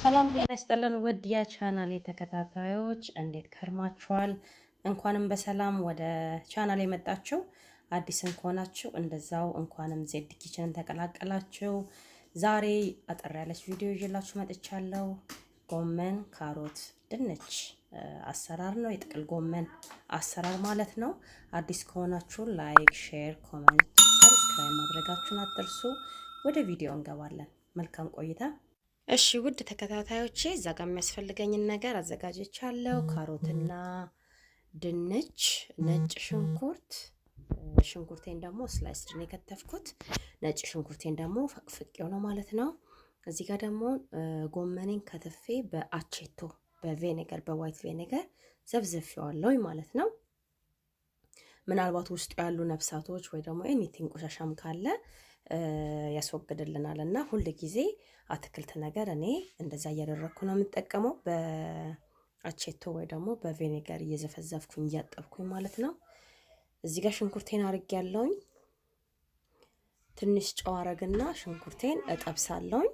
ሰላም ጤና ይስጥልን ውድ የቻናሌ ተከታታዮች እንዴት ከርማችኋል? እንኳንም በሰላም ወደ ቻናሌ መጣችሁ። አዲስን ከሆናችሁ እንደዛው እንኳንም ዜድ ኪችንን ተቀላቀላችሁ። ዛሬ አጠር ያለች ቪዲዮ ይዤላችሁ መጥቻለሁ። ጎመን፣ ካሮት፣ ድንች አሰራር ነው። የጥቅል ጎመን አሰራር ማለት ነው። አዲስ ከሆናችሁ ላይክ፣ ሼር፣ ኮሜንት፣ ሰብስክራይብ ማድረጋችሁን አትርሱ። ወደ ቪዲዮ እንገባለን። መልካም ቆይታ። እሺ ውድ ተከታታዮቼ እዛ ጋር የሚያስፈልገኝን ነገር አዘጋጅቻለሁ። ካሮትና ድንች፣ ነጭ ሽንኩርት፣ ሽንኩርቴን ደግሞ ስላይስ ድን የከተፍኩት፣ ነጭ ሽንኩርቴን ደግሞ ፈቅፍቄው ነው ማለት ነው። እዚህ ጋር ደግሞ ጎመኔን ከትፌ በአቼቶ በቬኔገር በዋይት ቬኔገር ዘብዘፊዋለሁ ማለት ነው። ምናልባት ውስጡ ያሉ ነፍሳቶች ወይ ደግሞ ኤኒቲንግ ቆሻሻም ካለ ያስወግድልናል እና ሁል ጊዜ አትክልት ነገር እኔ እንደዛ እያደረኩ ነው የምጠቀመው። በአቼቶ ወይ ደግሞ በቬኔገር እየዘፈዘፍኩኝ እያጠብኩኝ ማለት ነው። እዚህ ጋር ሽንኩርቴን አድርጌያለሁኝ። ትንሽ ጨው አረግና ሽንኩርቴን እጠብሳለሁኝ።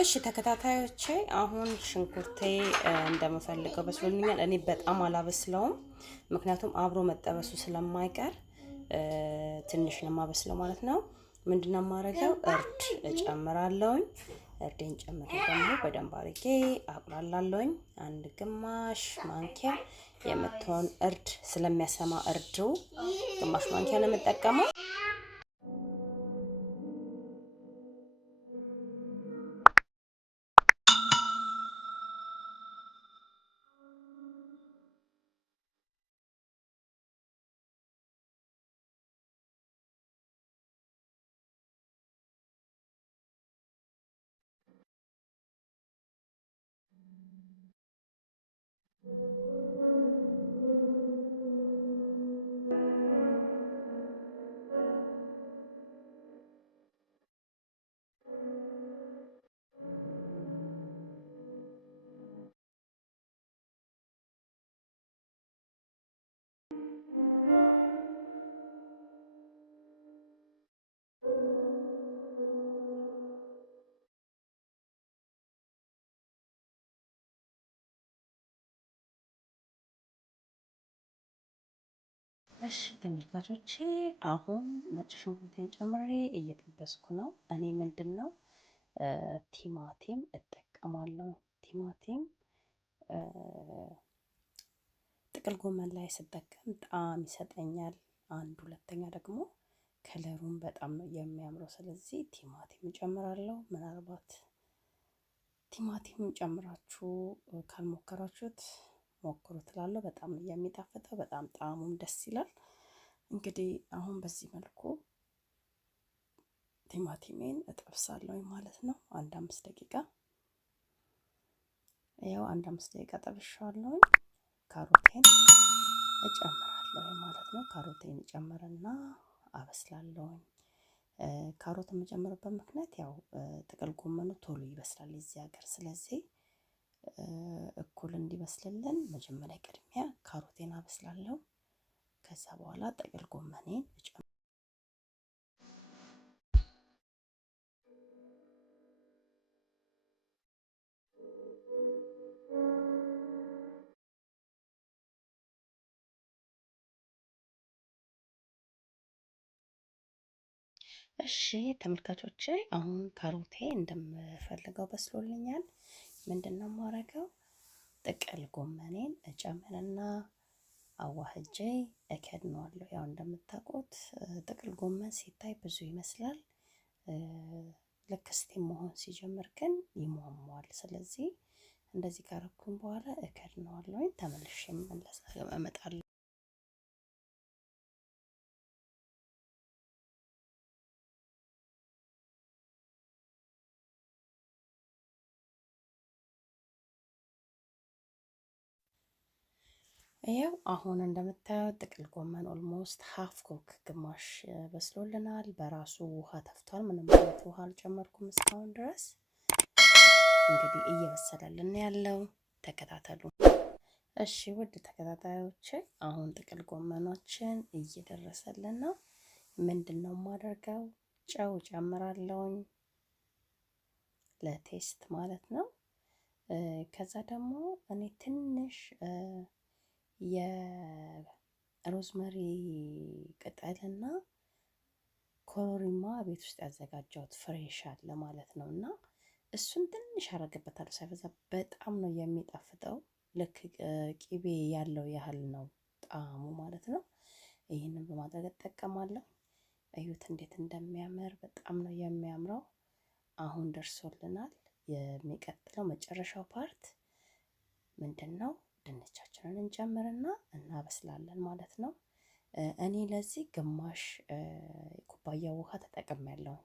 እሺ ተከታታዮቼ አሁን ሽንኩርቴ እንደምፈልገው በስሎልኛል። እኔ በጣም አላበስለውም፣ ምክንያቱም አብሮ መጠበሱ ስለማይቀር ትንሽ ነው የማበስለው ማለት ነው። ምንድነው የማደርገው? እርድ እጨምራለሁኝ። እርዴን ጨምሬ ደግሞ በደንብ አድርጌ አቁላላለሁኝ። አንድ ግማሽ ማንኪያ የምትሆን እርድ ስለሚያሰማ እርዱ ግማሽ ማንኪያ ነው የምጠቀመው። እሺ ተመልካቾቼ አሁን ነጭ ሽንኩርቴን ጨምሬ እየጠበስኩ ነው። እኔ ምንድነው ቲማቲም እጠቀማለሁ። ቲማቲም ጥቅል ጎመን ላይ ስጠቀም ጣዕም ይሰጠኛል። አንድ ሁለተኛ ደግሞ ከለሩን በጣም ነው የሚያምረው። ስለዚህ ቲማቲም እጨምራለሁ። ምናልባት ቲማቲም ጨምራችሁ ካልሞከራችሁት ሞክሩ ትላለሁ። በጣም የሚጣፍጠው በጣም ጣዕሙም ደስ ይላል። እንግዲህ አሁን በዚህ መልኩ ቲማቲሜን እጠብሳለሁ ማለት ነው። አንድ 5 ደቂቃ ያው 5 ደቂቃ ጠብሻለሁ። ካሮቴን እጨምራለሁ ማለት ነው። ካሮቴን እጨምርና አበስላለሁ። ካሮት የምጨምርበት ምክንያት ያው ጥቅል ጎመኑ ቶሎ ይበስላል እዚህ ሀገር። ስለዚህ እኩል እንዲበስልልን መጀመሪያ ቅድሚያ ካሮቴን አበስላለሁ። ከዛ በኋላ ጥቅል ጎመኔን እጨምራለሁ። እሺ ተመልካቾቼ አሁን ካሮቴ እንደምፈልገው በስሎልኛል። ምንድነው የማደርገው? ጥቅል ጎመኔን እጨምርና አዋህጄ እከድነዋለሁ። ያው እንደምታውቁት ጥቅል ጎመን ሲታይ ብዙ ይመስላል። ልክ ስቲም መሆን ሲጀምር ግን ይሟሟል። ስለዚህ እንደዚህ ካረኩኝ በኋላ እከድነዋለሁ። ተመልሼ እመጣለሁ። ያው አሁን እንደምታዩት ጥቅል ጎመን ኦልሞስት ሃፍ ኩክ ግማሽ በስሎልናል። በራሱ ውሃ ተፍቷል። ምንም አይነት ውሃ አልጨመርኩም እስካሁን ድረስ። እንግዲህ እየበሰለልን ያለው ተከታተሉ። እሺ ውድ ተከታታዮች አሁን ጥቅል ጎመናችን እየደረሰልን ነው። ምንድነው የማደርገው? ጨው ጨምራለሁኝ ለቴስት ማለት ነው። ከዛ ደግሞ እኔ ትንሽ የሮዝመሪ ቅጠልና ኮረሪማ ቤት ውስጥ ያዘጋጀሁት ፍሬሽ አለ ማለት ነው እና እሱን ትንሽ አደርግበታለሁ። ሳይበዛ በጣም ነው የሚጣፍጠው። ልክ ቂቤ ያለው ያህል ነው ጣዕሙ ማለት ነው። ይህንን በማድረግ እጠቀማለሁ። እዩት እንዴት እንደሚያምር፣ በጣም ነው የሚያምረው። አሁን ደርሶልናል። የሚቀጥለው መጨረሻው ፓርት ምንድነው? ድንቻችንን እንጨምርና እናበስላለን ማለት ነው። እኔ ለዚህ ግማሽ ኩባያ ውሃ ተጠቅሜያለሁ።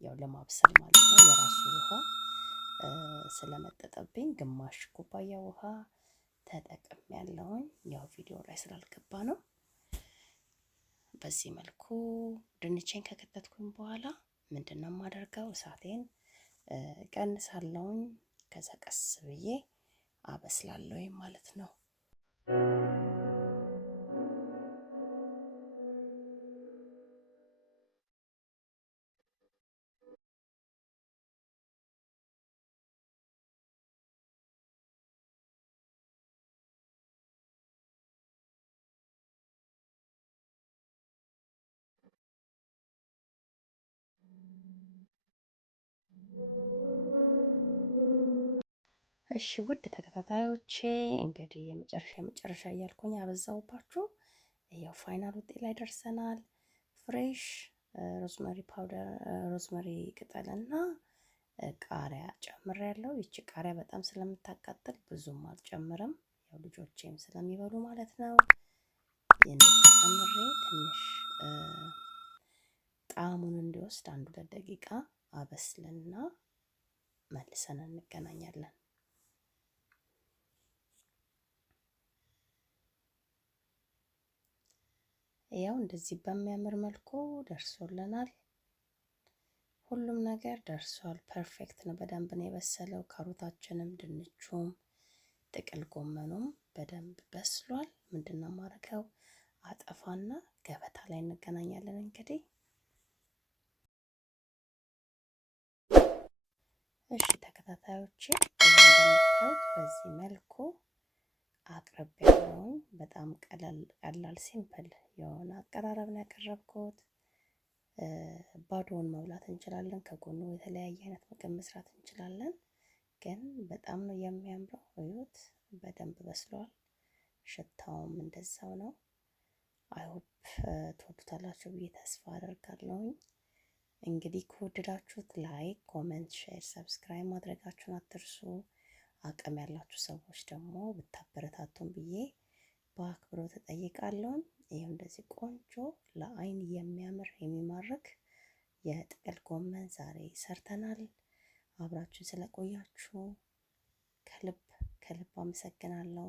ያው ለማብሰል ማለት ነው። የራሱ ውሃ ስለመጠጠብኝ ግማሽ ኩባያ ውሃ ተጠቅሜያለሁ። ያው ቪዲዮ ላይ ስላልገባ ነው። በዚህ መልኩ ድንቼን ከከተትኩኝ በኋላ ምንድነው የማደርገው? እሳቴን ቀንሳለሁኝ። ከዛ ቀስ ብዬ አበስላለሁኝ ማለት ነው። እሺ ውድ ተከታታዮቼ እንግዲህ የመጨረሻ እያልኩኝ ያበዛውባችሁ ያው ፋይናል ውጤት ላይ ደርሰናል። ፍሬሽ ሮዝመሪ ፓውደር፣ ሮዝመሪ ቅጠልና ቃሪያ ጨምሬያለሁ። ይቺ ቃሪያ በጣም ስለምታቃጥል ብዙም አልጨምርም፣ ያው ልጆቼም ስለሚበሉ ማለት ነው። ይሄንን ጨምሬ ትንሽ ጣዕሙን እንዲወስድ 1-2 ደቂቃ አበስልና መልሰን እንገናኛለን። ያው እንደዚህ በሚያምር መልኩ ደርሶልናል። ሁሉም ነገር ደርሷል። ፐርፌክት ነው። በደንብ ነው የበሰለው። ካሮታችንም፣ ድንቹም፣ ጥቅል ጎመኑም በደንብ በስሏል። ምንድነው ማረከው? አጠፋና ገበታ ላይ እንገናኛለን። እንግዲህ እሺ ተከታታዮቼ እንደምታዩት በዚህ መልኩ አቅርቤያለሁ። በጣም ቀላል ሲምፕል የሆነ አቀራረብ ነው ያቀረብኩት። ባዶውን መብላት እንችላለን። ከጎኑ የተለያየ አይነት ምግብ መስራት እንችላለን። ግን በጣም ነው የሚያምረው። እዩት፣ በደንብ በስሏል። ሽታውም እንደዛው ነው። አይሆፕ ትወዱታላችሁ ብዬ ተስፋ አደርጋለሁ። እንግዲህ ከወደዳችሁት ላይክ፣ ኮሜንት፣ ሼር፣ ሰብስክራይብ ማድረጋችሁን አትርሱ። አቅም ያላችሁ ሰዎች ደግሞ ብታበረታቱን ብዬ በአክብሮት እጠይቃለሁ። ይሄው እንደዚህ ቆንጆ ለአይን የሚያምር የሚማርክ የጥቅል ጎመን ዛሬ ሰርተናል። አብራችሁን ስለቆያችሁ ከልብ አመሰግናለሁ።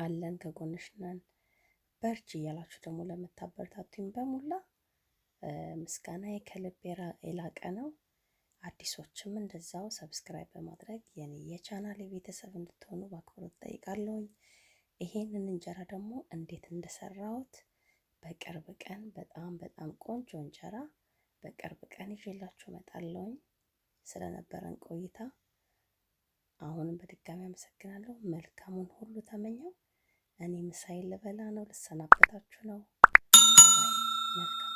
አለን ከጎንሽ ነን፣ በርቺ እያላችሁ ደግሞ ለምታበረታቱኝ በሙላ ምስጋናዬ ከልብ የላቀ ነው። አዲሶችም እንደዛው ሰብስክራይብ በማድረግ የኔ የቻናል ቤተሰብ እንድትሆኑ በአክብሮት እጠይቃለሁ። ይሄንን እንጀራ ደግሞ እንዴት እንደሰራሁት በቅርብ ቀን በጣም ቆንጆ እንጀራ በቅርብ ቀን ይዤላችሁ እመጣለሁ። ስለነበረን ቆይታ አሁንም በድጋሚ አመሰግናለሁ። መልካሙን ሁሉ ተመኘው። እኔ ምሳዬን ልበላ ነው፣ ልሰናበታችሁ ነው። መልካም